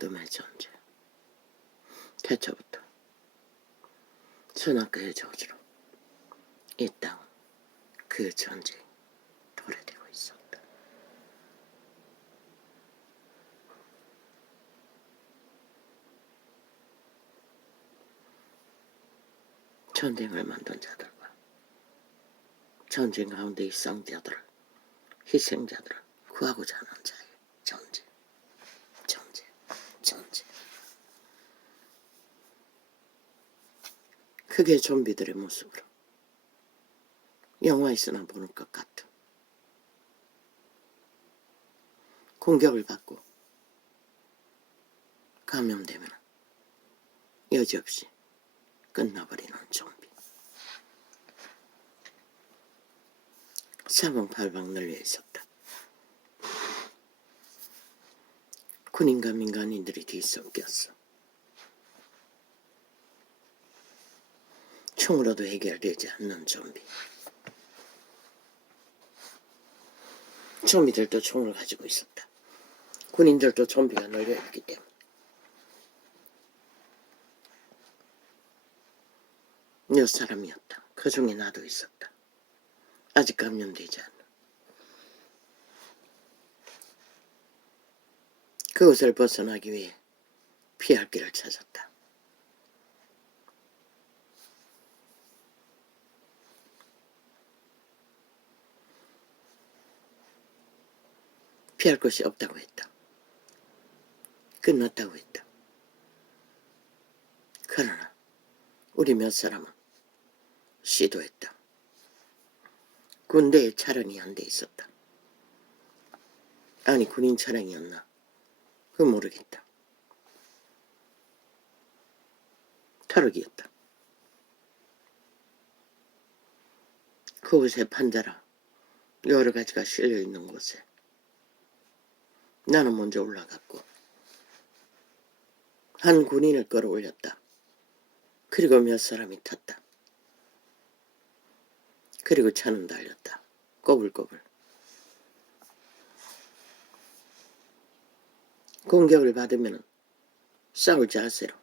어둠의 존재. 태초부터 선악과의 저주로 이 땅 그 존재에 도래되고 있었다. 전쟁을 만든 자들과 전쟁 가운데 일상자들을, 희생자들을 구하고자 하는 자의 존재. 그게 좀비들의 모습으로 영화에서나 보는 것 같은 공격을 받고 감염되면 여지없이 끝나버리는 좀비. 사방팔방 널려 있었다. 군인과 민간인들이 뒤섞였어. 총으로도 해결되지 않는 좀비. 좀비들도 총을 가지고 있었다. 군인들도 좀비가 널려있기 때문에. 몇 사람이었다. 그 중에 나도 있었다. 아직 감염되지 않은. 그것을 벗어나기 위해 피할 길을 찾았다. 피할 곳이 없다고 했다. 끝났다고 했다. 그러나 우리 몇 사람은 시도했다. 군대에 차량이 안 돼 있었다. 아니 군인 차량이었나? 그건 모르겠다. 타락이었다. 그곳에 판자라 여러 가지가 실려있는 곳에 나는 먼저 올라갔고 한 군인을 끌어올렸다. 그리고 몇 사람이 탔다. 그리고 차는 달렸다. 꼬불꼬불. 공격을 받으면 싸울 자세로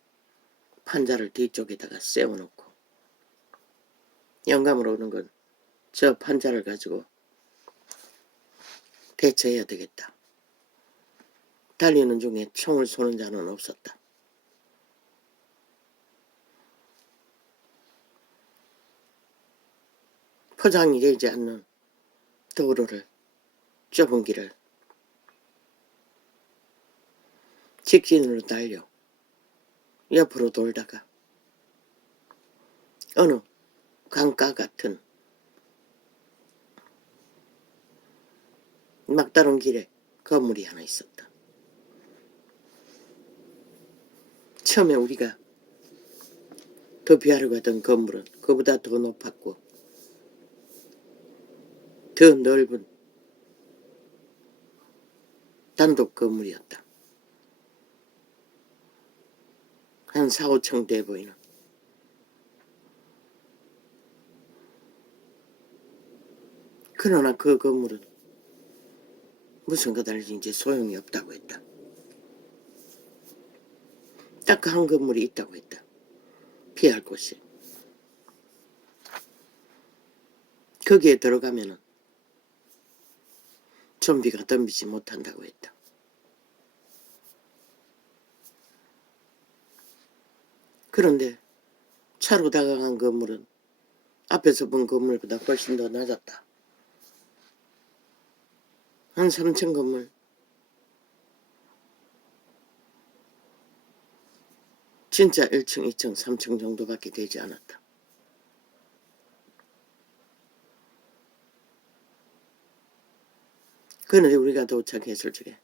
판자를 뒤쪽에다가 세워놓고 영감으로 오는 건 저 판자를 가지고 대처해야 되겠다. 달리는 중에 총을 쏘는 자는 없었다. 포장이 되지 않는 도로를, 좁은 길을 직진으로 달려 옆으로 돌다가 어느 강가 같은 막다른 길에 건물이 하나 있었다. 처음에 우리가 도피하려고 하던 건물은 그보다 더 높았고 더 넓은 단독 건물이었다. 한 4, 5층 돼 보이는. 그러나 그 건물은 무슨 그달지 이제 소용이 없다고 했다. 딱 한 건물이 있다고 했다. 피할 곳이. 거기에 들어가면은 좀비가 덤비지 못한다고 했다. 그런데 차로 다가간 건물은 앞에서 본 건물보다 훨씬 더 낮았다. 한 3층 건물. 진짜 1층, 2층, 3층 정도밖에 되지 않았다. 그런데 우리가 도착했을 적에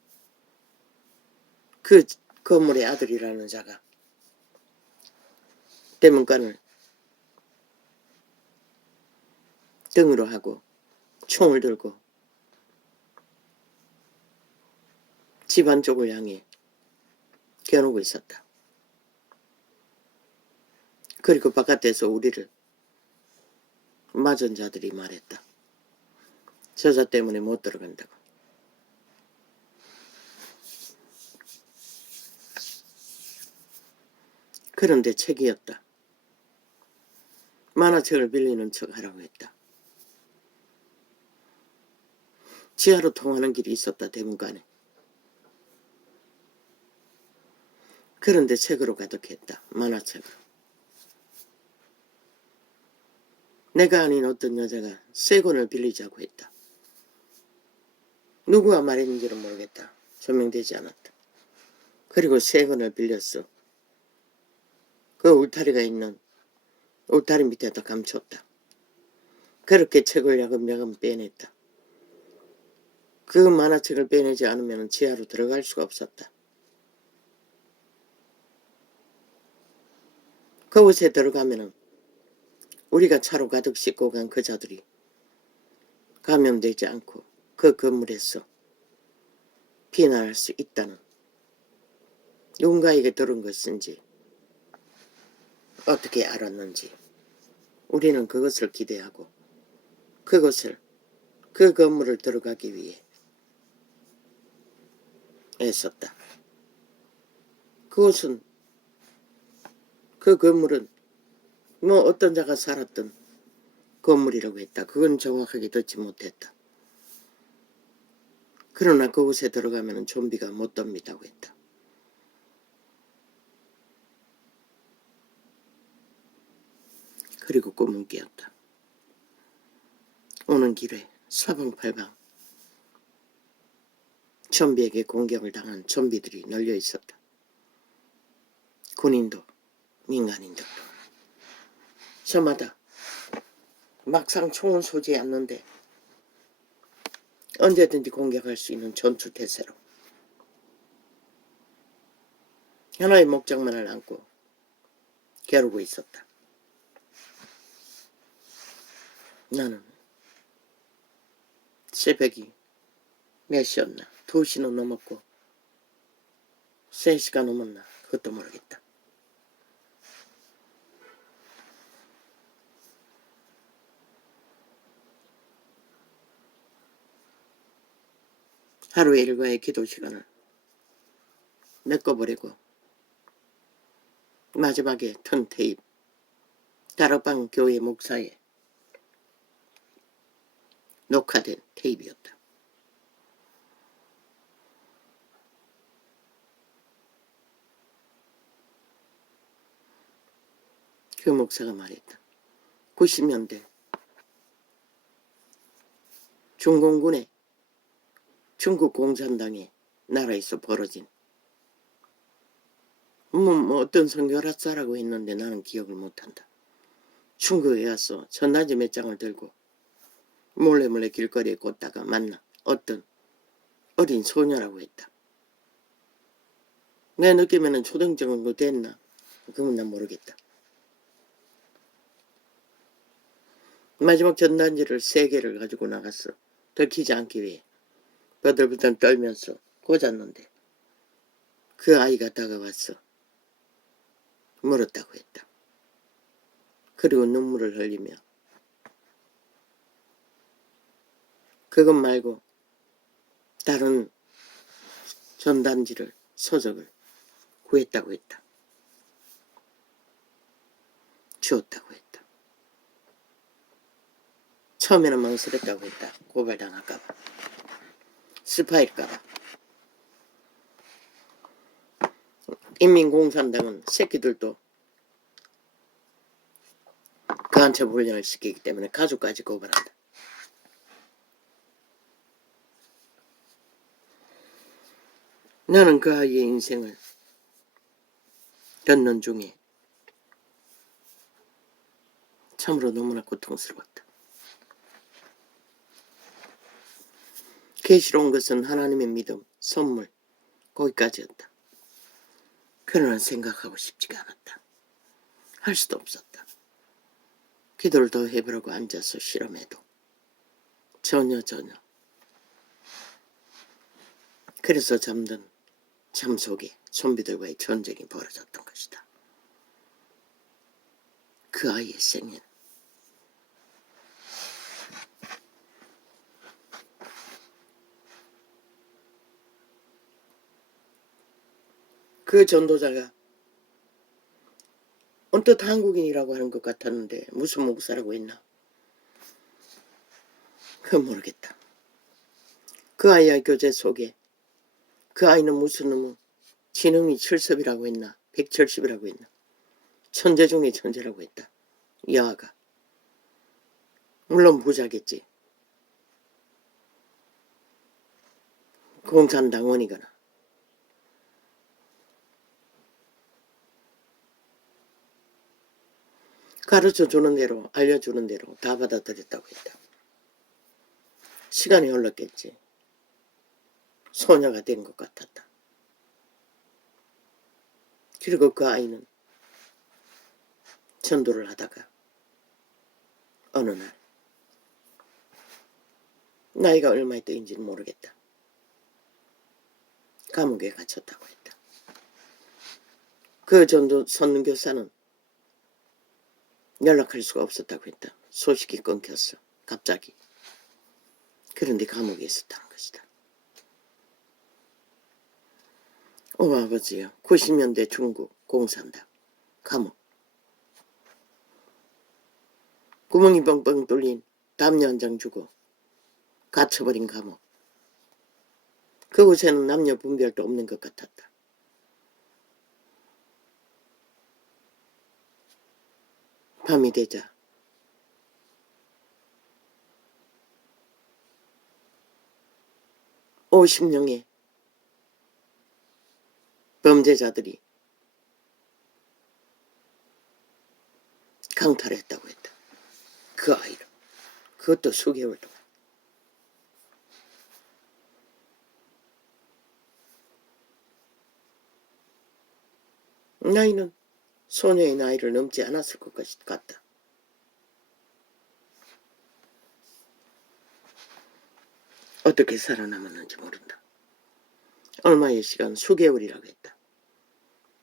그 건물의 아들이라는 자가 대문간을 등으로 하고 총을 들고 집 안쪽을 향해 겨누고 있었다. 그리고 바깥에서 우리를 맞은 자들이 말했다. 저자 때문에 못 들어간다고. 그런데 책이었다. 만화책을 빌리는 척 하라고 했다. 지하로 통하는 길이 있었다. 대문간에. 그런데 책으로 가득했다. 만화책으로. 내가 아닌 어떤 여자가 세 권을 빌리자고 했다. 누구가 말했는지는 모르겠다. 조명되지 않았다. 그리고 세 권을 빌렸어. 그 울타리가 있는 울타리 밑에다 감췄다. 그렇게 책을 야금야금 빼냈다. 그 만화책을 빼내지 않으면 지하로 들어갈 수가 없었다. 그곳에 들어가면은 우리가 차로 가득 싣고 간 그자들이 감염되지 않고 그 건물에서 피난할 수 있다는 누군가에게 들은 것인지 어떻게 알았는지 우리는 그것을 기대하고 그 건물을 들어가기 위해 애썼다. 그 건물은 뭐 어떤 자가 살았던 건물이라고 했다. 그건 정확하게 듣지 못했다. 그러나 그곳에 들어가면 좀비가 못 덤비다고 했다. 그리고 꿈은 깨었다. 오는 길에 사방팔방 좀비에게 공격을 당한 좀비들이 널려 있었다. 군인도 민간인들도. 저마다 막상 총은 쏘지 않는데 언제든지 공격할 수 있는 전투태세로 하나의 목적만을 안고 겨루고 있었다. 나는 새벽이 몇 시였나? 2시는 넘었고 3시가 넘었나? 그것도 모르겠다. 하루 일과의 기도 시간을 메꿔버리고 마지막에 턴 테이프 다락방 교회 목사의 녹화된 테이프였다. 그 목사가 말했다. 90년대 중공군의 중국 공산당의 나라에서 벌어진 뭐 어떤 선교라사라고 했는데 나는 기억을 못한다. 중국에 가서 전단지 몇 장을 들고 몰래 길거리에 걷다가 만나 어떤 어린 소녀라고 했다. 내 느낌에는 초등 정도 됐나? 그건 난 모르겠다. 마지막 전단지를 3개를 가지고 나갔어. 들키지 않기 위해 버들버들 떨면서 꽂았는데 그 아이가 다가왔어. 물었다고 했다. 그리고 눈물을 흘리며 그것 말고 다른 전단지를 서적을 구했다고 했다. 주었다고 했다. 처음에는 망설였다고 했다. 고발당할까봐. 스파일까봐. 인민공산당은 새끼들도 간첩 훈련을 시키기 때문에 가족까지 고발한다. 나는 그 아이의 인생을 듣는 중에 참으로 너무나 고통스러웠다. 계시로 온 것은 하나님의 믿음, 선물, 거기까지였다. 그러나 생각하고 싶지가 않았다. 할 수도 없었다. 기도를 더 해보려고 앉아서 실험해도 전혀. 그래서 잠든 잠 속에 좀비들과의 전쟁이 벌어졌던 것이다. 그 아이의 생일. 그 전도자가 언뜻 한국인이라고 하는 것 같았는데 무슨 목사라고 했나? 그건 모르겠다. 그 아이의 교재 속에 그 아이는 무슨 놈의 지능이 70이라고 했나? 170이라고 했나? 천재 중에 천재라고 했다. 이 아가. 물론 부자겠지. 공산당원이거나. 가르쳐주는 대로 알려주는 대로 다 받아들였다고 했다. 시간이 흘렀겠지. 소녀가 된 것 같았다. 그리고 그 아이는 전도를 하다가 어느 날 나이가 얼마에 떠인지는 모르겠다. 감옥에 갇혔다고 했다. 그 전도 선교사는 연락할 수가 없었다고 했다. 소식이 끊겼어. 갑자기. 그런데 감옥에 있었다는 것이다. 오 아버지요. 90년대 중국 공산당 감옥. 구멍이 뻥뻥 뚫린 담요 한 장 주고 갇혀버린 감옥. 그곳에는 남녀 분별도 없는 것 같았다. 밤이 되자 50명의 범죄자들이 강탈했다고 했다. 그 아이를. 그것도 수개월 동안. 나이는 소녀의 나이를 넘지 않았을 것 같다. 어떻게 살아남았는지 모른다. 얼마의 시간, 수개월이라고 했다.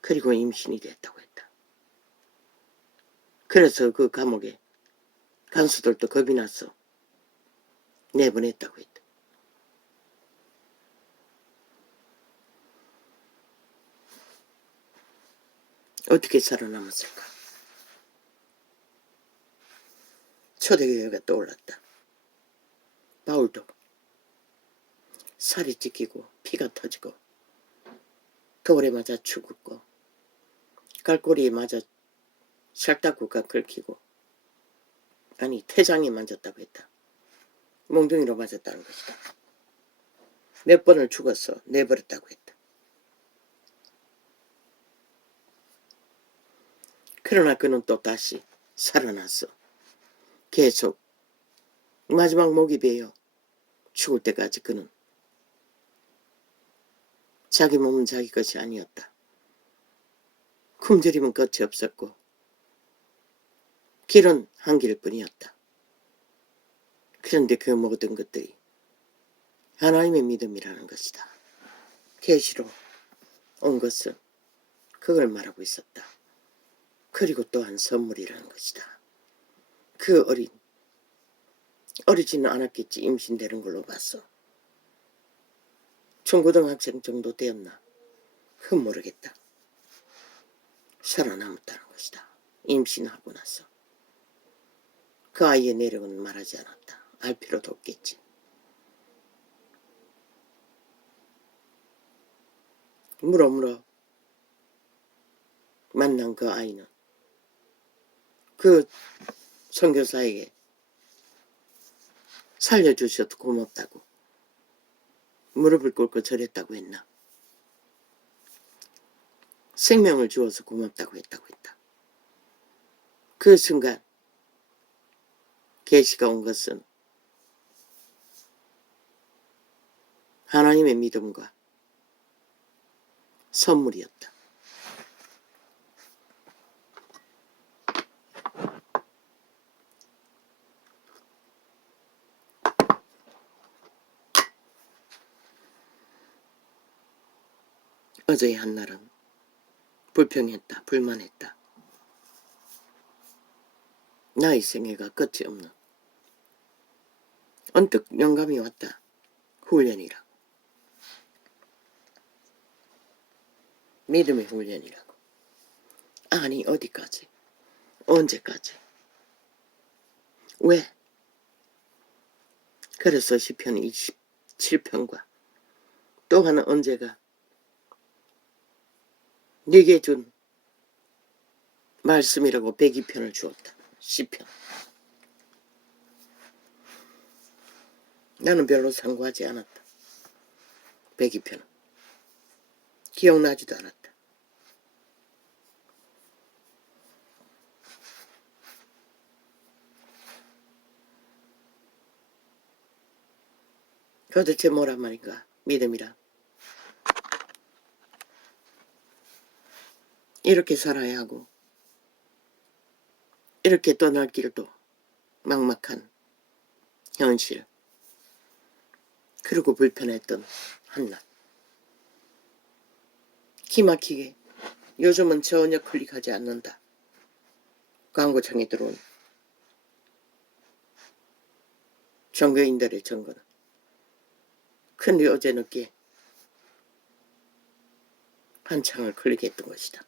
그리고 임신이 됐다고 했다. 그래서 그 감옥에 간수들도 겁이 났어. 내보냈다고 했다. 어떻게 살아남았을까? 초대교회가 떠올랐다. 바울도 살이 찢기고 피가 터지고 돌에 맞아 죽었고 갈고리에 맞아 살닦구가 긁히고 아니 태장에 맞았다고 했다. 몽둥이로 맞았다는 것이다. 몇 번을 죽었어. 내버렸다고 했다. 그러나 그는 또 다시 살아났어. 계속 마지막 목이 베어 죽을 때까지 그는 자기 몸은 자기 것이 아니었다. 굶주림은 끝이 없었고 길은 한 길뿐이었다. 그런데 그 모든 것들이 하나님의 믿음이라는 것이다. 계시로 온 것은 그걸 말하고 있었다. 그리고 또한 선물이라는 것이다. 그 어리지는 않았겠지. 임신되는 걸로 봤어. 중고등학생 정도 되었나? 그건 모르겠다. 살아남았다는 것이다. 임신하고 나서. 그 아이의 내력은 말하지 않았다. 알 필요도 없겠지. 물어 만난 그 아이는 그 선교사에게 살려주셔도 고맙다고 무릎을 꿇고 절했다고 했나? 생명을 주어서 고맙다고 했다고 했다. 그 순간 계시가 온 것은 하나님의 믿음과 선물이었다. 어제의 한날은 불평했다. 불만했다. 나의 생애가 끝이 없는 언뜻 영감이 왔다. 훈련이라고. 믿음의 훈련이라고. 아니 어디까지. 언제까지? 왜? 그래서 시편 27편과 또 하나 언제가 네게 준 말씀이라고 102편을 주었다. 시편. 나는 별로 상고하지 않았다. 102편은. 기억나지도 않았다. 도대체 뭐란 말인가? 믿음이라. 이렇게 살아야 하고 이렇게 떠날 길도 막막한 현실. 그리고 불편했던 한낮. 기막히게 요즘은 전혀 클릭하지 않는다. 광고창에 들어온 종교인들의 정거는. 근데 어제 늦게 한 창을 클릭했던 것이다.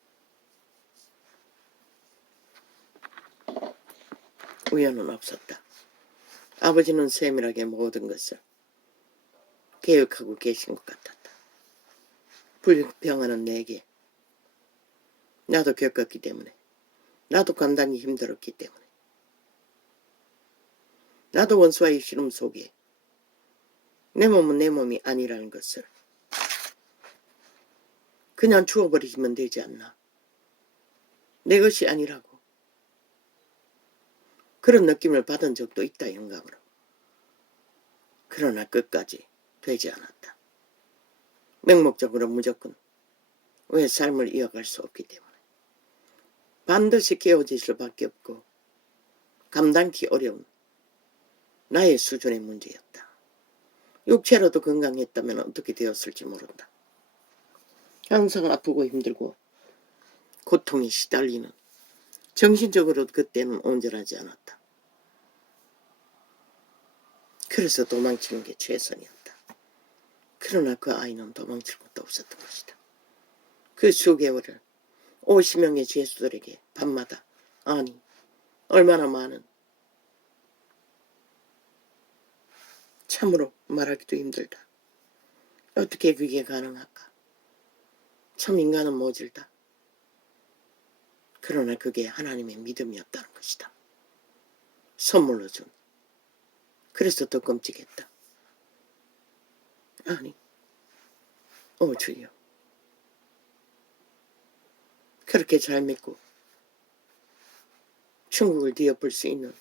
우연은 없었다. 아버지는 세밀하게 모든 것을 계획하고 계신 것 같았다. 불평하는 내게 나도 겪었기 때문에, 나도 감당이 힘들었기 때문에, 나도 원수와의 씨름 속에 내 몸은 내 몸이 아니라는 것을 그냥 주워버리시면 되지 않나. 내 것이 아니라고. 그런 느낌을 받은 적도 있다, 영감으로. 그러나 끝까지 되지 않았다. 맹목적으로 무조건 왜 삶을 이어갈 수 없기 때문에. 반드시 깨어질 수밖에 없고 감당기 어려운 나의 수준의 문제였다. 육체로도 건강했다면 어떻게 되었을지 모른다. 항상 아프고 힘들고 고통에 시달리는, 정신적으로 그때는 온전하지 않았다. 그래서 도망치는 게 최선이었다. 그러나 그 아이는 도망칠 것도 없었던 것이다. 그 수개월을 50명의 죄수들에게 밤마다, 아니 얼마나 많은, 참으로 말하기도 힘들다. 어떻게 그게 가능할까? 참 인간은 모질다. 그러나 그게 하나님의 믿음이었다는 것이다. 선물로 준. 그래서 더 끔찍했다. 아니, 주여. 그렇게 잘 믿고 천국을 뒤엎을 수 있는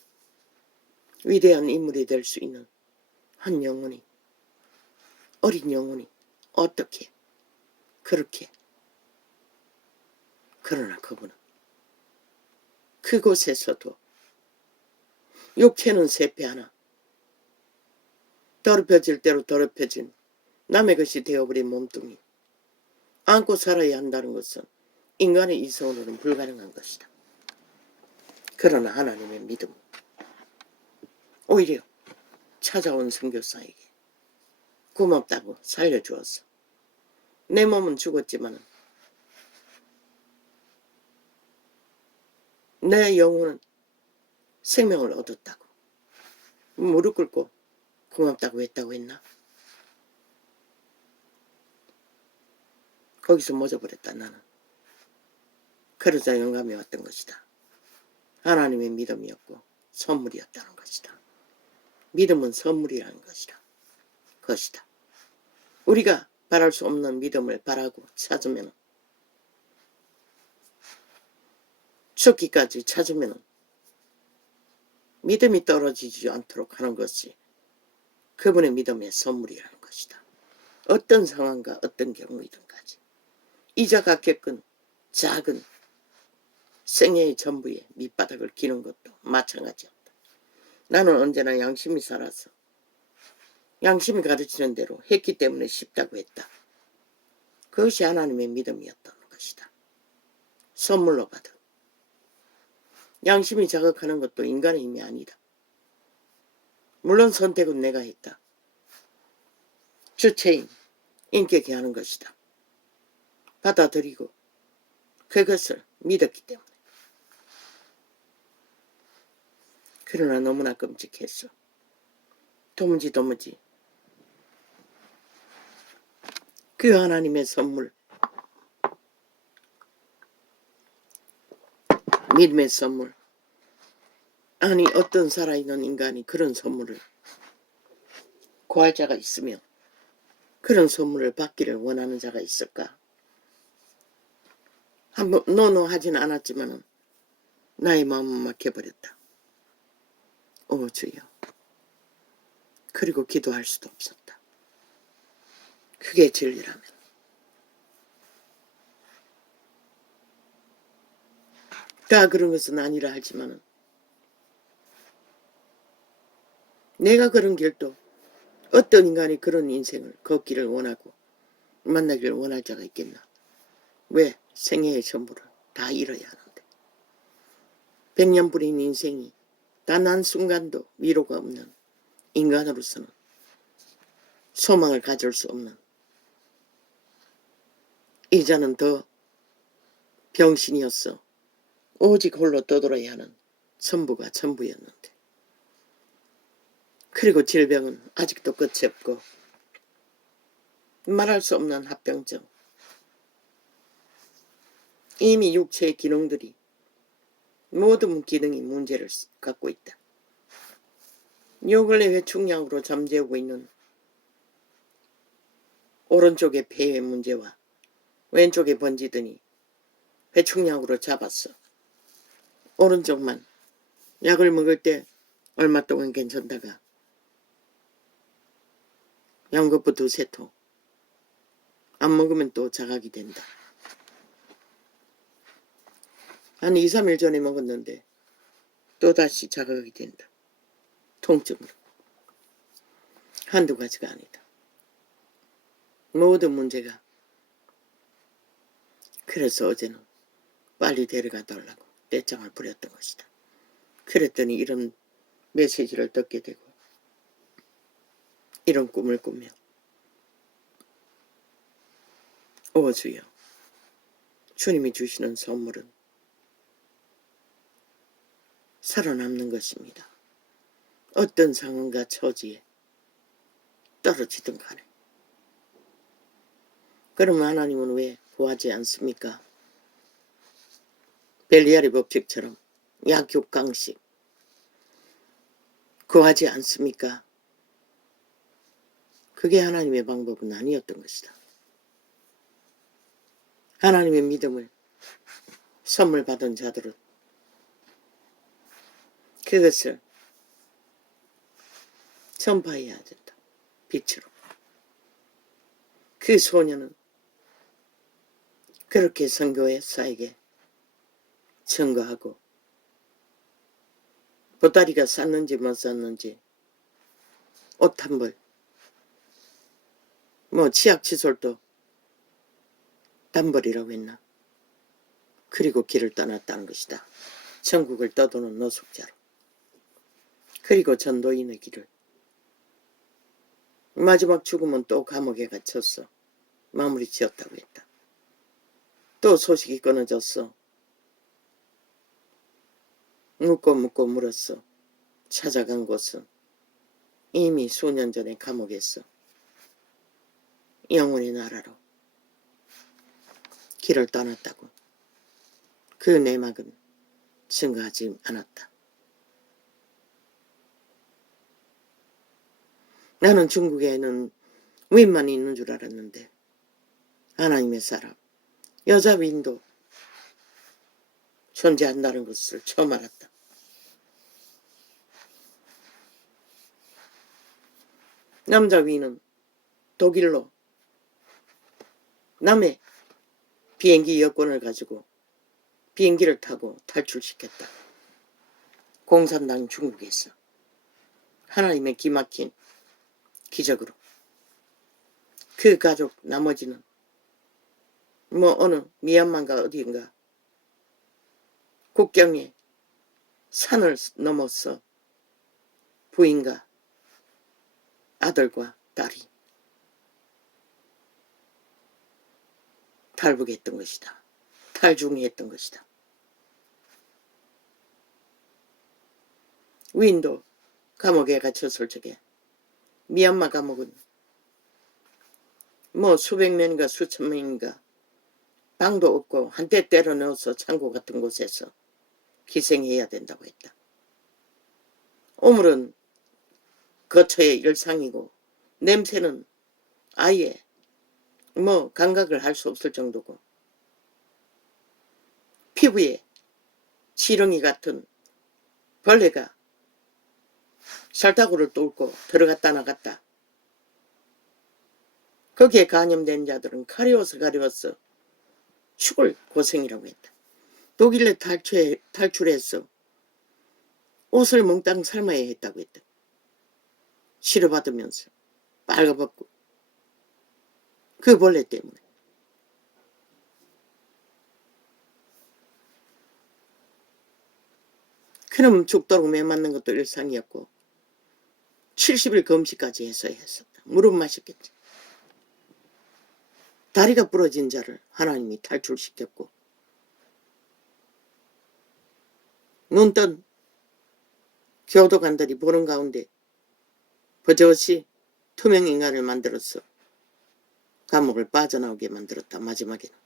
위대한 인물이 될 수 있는 한 영혼이, 어린 영혼이 어떻게 그렇게. 그러나 그분은 그곳에서도 육체는 쇠폐하나 더럽혀질 대로 더럽혀진 남의 것이 되어버린 몸뚱이 안고 살아야 한다는 것은 인간의 이성으로는 불가능한 것이다. 그러나 하나님의 믿음, 오히려 찾아온 선교사에게 고맙다고 살려주었어. 내 몸은 죽었지만 내 영혼은 생명을 얻었다고. 무릎 꿇고 고맙다고 했다고 했나? 거기서 멎어버렸다 나는. 그러자 영감이 왔던 것이다. 하나님의 믿음이었고 선물이었다는 것이다. 믿음은 선물이라는 것이다. 우리가 바랄 수 없는 믿음을 바라고 찾으면, 죽기까지 찾으면 믿음이 떨어지지 않도록 하는 것이 그분의 믿음의 선물이라는 것이다. 어떤 상황과 어떤 경우이든까지 이자가 겪은 작은 생애의 전부에 밑바닥을 기는 것도 마찬가지였다. 나는 언제나 양심이 살아서 양심이 가르치는 대로 했기 때문에 쉽다고 했다. 그것이 하나님의 믿음이었다는 것이다. 선물로 받은. 양심이 자극하는 것도 인간의 힘이 아니다. 물론 선택은 내가 했다. 주체인 인격이 하는 것이다. 받아들이고 그것을 믿었기 때문에. 그러나 너무나 끔찍했어. 도무지 그 하나님의 선물, 믿음의 선물, 아니 어떤 살아있는 인간이 그런 선물을 구할 자가 있으며 그런 선물을 받기를 원하는 자가 있을까? 한번 노노하진 않았지만은 나의 마음은 막혀버렸다. 오 주여. 그리고 기도할 수도 없었다. 그게 진리라면. 다 그런 것은 아니라 하지만은 내가 그런 길도 어떤 인간이 그런 인생을 걷기를 원하고 만나기를 원할 자가 있겠나? 왜? 생애의 전부를 다 잃어야 하는데. 100년뿐인 인생이 단 한순간도 위로가 없는 인간으로서는 소망을 가질 수 없는 이자는 더 병신이었어. 오직 홀로 떠돌아야 하는 전부가 전부였는데. 그리고 질병은 아직도 끝이 없고 말할 수 없는 합병증. 이미 육체의 기능들이 모든 기능이 문제를 갖고 있다. 요 근래 회충약으로 잠재우고 있는 오른쪽의 폐의 문제와 왼쪽에 번지더니 회충약으로 잡았어. 오른쪽만 약을 먹을 때 얼마 동안 괜찮다가 양것부 두세 통 안 먹으면 또 자각이 된다. 한 2, 3일 전에 먹었는데 또다시 자각이 된다. 통증으로. 한두 가지가 아니다. 모든 문제가. 그래서 어제는 빨리 데려가 달라고 떼짱을 부렸던 것이다. 그랬더니 이런 메시지를 듣게 되고 이런 꿈을 꾸며 오 주여, 주님이 주시는 선물은 살아남는 것입니다. 어떤 상황과 처지에 떨어지든 간에. 그러면 하나님은 왜 구하지 않습니까? 벨리알의 법칙처럼 약육강식 구하지 않습니까? 그게 하나님의 방법은 아니었던 것이다. 하나님의 믿음을 선물 받은 자들은 그것을 전파해야 된다. 빛으로. 그 소녀는 그렇게 선교사에게 증거하고 보따리가 쌌는지 못 쌌는지 옷 한 벌, 치약칫솔도 단벌이라고 했나? 그리고 길을 떠났다는 것이다. 천국을 떠도는 노숙자로. 그리고 전도인의 길을. 마지막 죽음은 또 감옥에 갇혔어. 마무리 지었다고 했다. 또 소식이 끊어졌어. 묻고 물었어. 찾아간 곳은 이미 수년 전에 감옥에서 영원의 나라로 길을 떠났다고. 그 내막은 증거하지 않았다. 나는 중국에는 위인만 있는 줄 알았는데 하나님의 사람, 여자 위인도 존재한다는 것을 처음 알았다. 남자 위인은 독일로 남의 비행기 여권을 가지고 비행기를 타고 탈출시켰다. 공산당 중국에서. 하나님의 기막힌 기적으로. 그 가족 나머지는 어느 미얀마인가 어디인가 국경에 산을 넘어서 부인과 아들과 딸이 탈북했던 것이다. 탈중했던 것이다. 위인도 감옥에 갇혔을 적에 미얀마 감옥은 뭐 수백 명인가 수천 명인가 방도 없고 한때 때려 넣어서 창고 같은 곳에서 희생해야 된다고 했다. 오물은 거처의 열상이고 냄새는 아예 뭐 감각을 할 수 없을 정도고 피부에 지렁이 같은 벌레가 살타구를 뚫고 들어갔다 나갔다. 거기에 감염된 자들은 가려워서 죽을 고생이라고 했다. 독일에 탈출해서 옷을 몽땅 삶아야 했다고 했다. 치료받으면서 빨가벗고 그 벌레 때문에. 그럼 죽도록 매 맞는 것도 일상이었고 70일 금식까지 해서야 했었다. 물은 마셨겠지. 다리가 부러진 자를 하나님이 탈출시켰고 눈뜬 교도관들이 보는 가운데 버젓이 투명 인간을 만들어서 감옥을 빠져나오게 만들었다. 마지막에는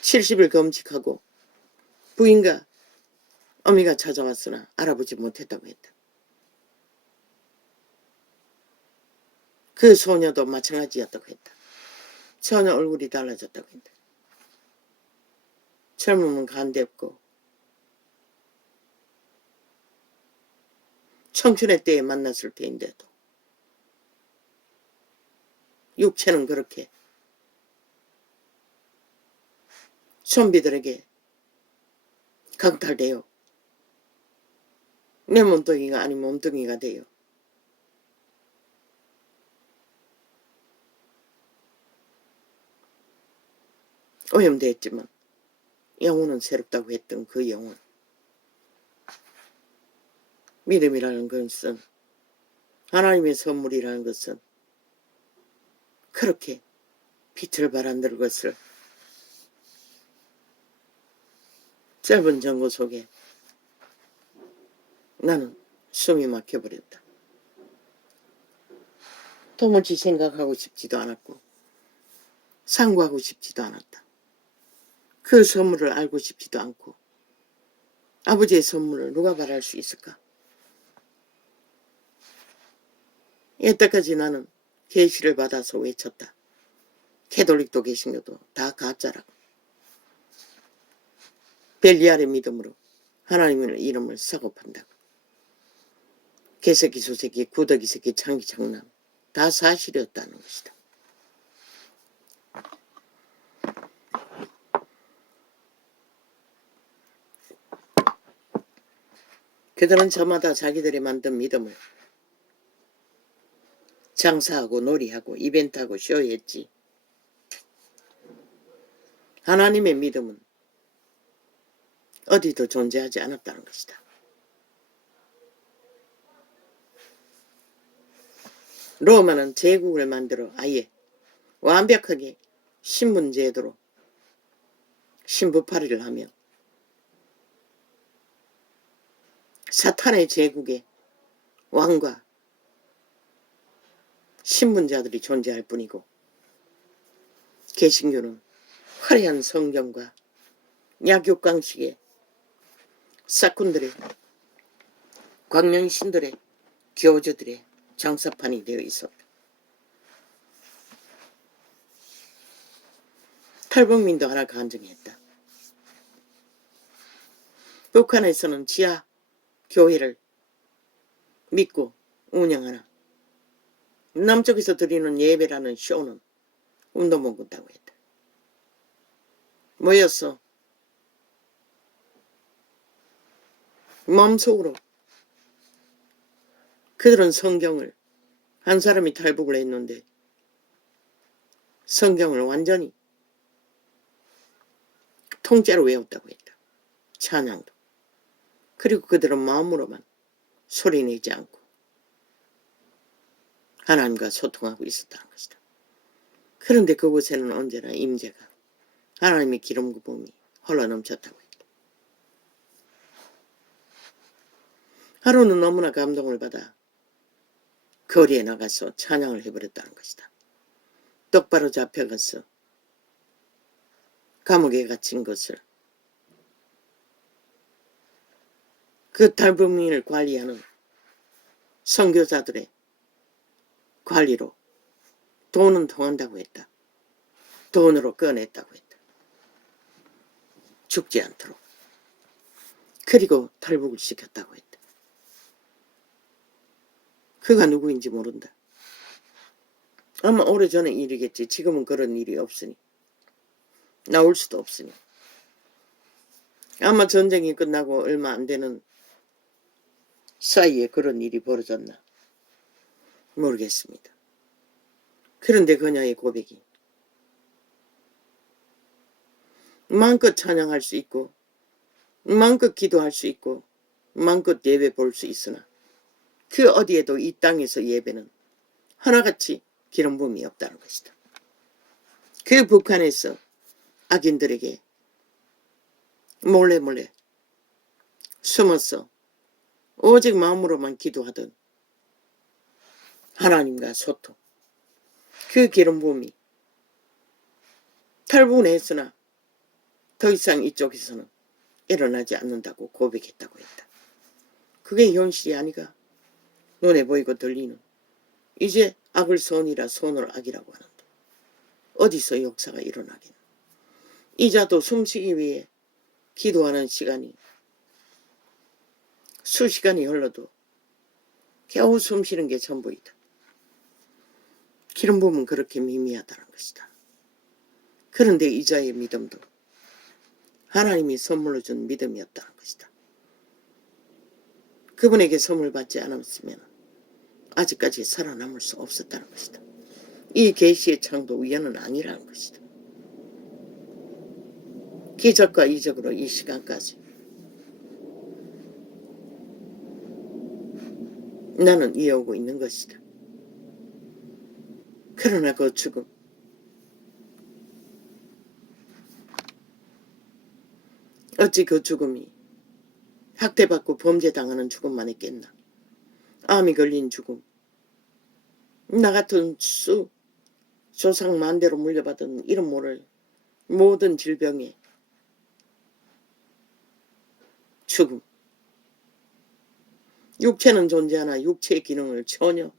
70일 금식하고 부인과 어미가 찾아왔으나 알아보지 못했다고 했다. 그 소녀도 마찬가지였다고 했다. 전혀 얼굴이 달라졌다고 했다. 젊으면 간대없고 청춘의 때에 만났을 때인데도 육체는 그렇게 좀비들에게 강탈되어 내 몸뚱이가 아닌 몸뚱이가 되어 오염되었지만 영혼은 새롭다고 했던 그 영혼. 믿음이라는 것은 하나님의 선물이라는 것은 그렇게 빛을 발한들 것을 짧은 전고 속에 나는 숨이 막혀버렸다. 도무지 생각하고 싶지도 않았고 상고하고 싶지도 않았다. 그 선물을 알고 싶지도 않고 아버지의 선물을 누가 말할 수 있을까? 이때까지 나는 계시를 받아서 외쳤다. 캐톨릭도 개신교도 다 가짜라고. 벨리알의 믿음으로 하나님의 이름을 사고 판다고. 개새끼 소새끼 구더기 새끼 창기 장남 다 사실이었다는 것이다. 그들은 저마다 자기들이 만든 믿음을 장사하고 놀이하고 이벤트하고 쇼했지. 하나님의 믿음은 어디도 존재하지 않았다는 것이다. 로마는 제국을 만들어 아예 완벽하게 신분제도로 신부파리를 하며 사탄의 제국에 왕과 신분자들이 존재할 뿐이고 개신교는 화려한 성경과 약육강식의 사꾼들의 광명신들의 교주들의 장사판이 되어 있었다. 탈북민도 하나 간증했다. 북한에서는 지하 교회를 믿고 운영하나 남쪽에서 드리는 예배라는 쇼는 운도 못 군다고 했다. 모여서 마음속으로 그들은 성경을 한 사람이 탈북을 했는데 성경을 완전히 통째로 외웠다고 했다. 찬양도. 그리고 그들은 마음으로만 소리내지 않고 하나님과 소통하고 있었다는 것이다. 그런데 그곳에는 언제나 임재가 하나님의 기름 부음이 흘러넘쳤다고 했다. 하루는 너무나 감동을 받아 거리에 나가서 찬양을 해버렸다는 것이다. 똑바로 잡혀가서 감옥에 갇힌 것을 그 탈북민을 관리하는 선교사들의 관리로 돈은 통한다고 했다. 돈으로 꺼냈다고 했다. 죽지 않도록. 그리고 탈북을 시켰다고 했다. 그가 누구인지 모른다. 아마 오래전의 일이겠지. 지금은 그런 일이 없으니. 나올 수도 없으니. 아마 전쟁이 끝나고 얼마 안 되는 사이에 그런 일이 벌어졌나 모르겠습니다. 그런데 그녀의 고백이 마음껏 찬양할 수 있고 마음껏 기도할 수 있고 마음껏 예배 볼 수 있으나 그 어디에도 이 땅에서 예배는 하나같이 기름 부음이 없다는 것이다. 그 북한에서 악인들에게 몰래 숨어서 오직 마음으로만 기도하던 하나님과 소통, 그 기름 부음이 탈북은 했으나 더 이상 이쪽에서는 일어나지 않는다고 고백했다고 했다. 그게 현실이 아니가. 눈에 보이고 들리는. 이제 악을 선이라 선을 악이라고 하는데 어디서 역사가 일어나겠나. 이자도 숨쉬기 위해 기도하는 시간이 수시간이 흘러도 겨우 숨쉬는 게 전부이다. 기름 부음은 그렇게 미미하다는 것이다. 그런데 이자의 믿음도 하나님이 선물로 준 믿음이었다는 것이다. 그분에게 선물 받지 않았으면 아직까지 살아남을 수 없었다는 것이다. 이 계시의 창도 우연은 아니라는 것이다. 기적과 이적으로 이 시간까지 나는 이어오고 있는 것이다. 그러나 그 죽음, 어찌 그 죽음이 학대받고 범죄당하는 죽음만 있겠나. 암이 걸린 죽음, 나 같은 조상 만대로 물려받은 이름 모를 모든 질병의 죽음. 육체는 존재하나 육체의 기능을 전혀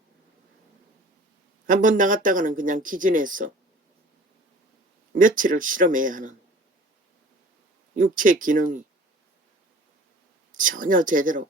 한번 나갔다가는 그냥 기진해서 며칠을 실험해야 하는 육체의 기능이 전혀 제대로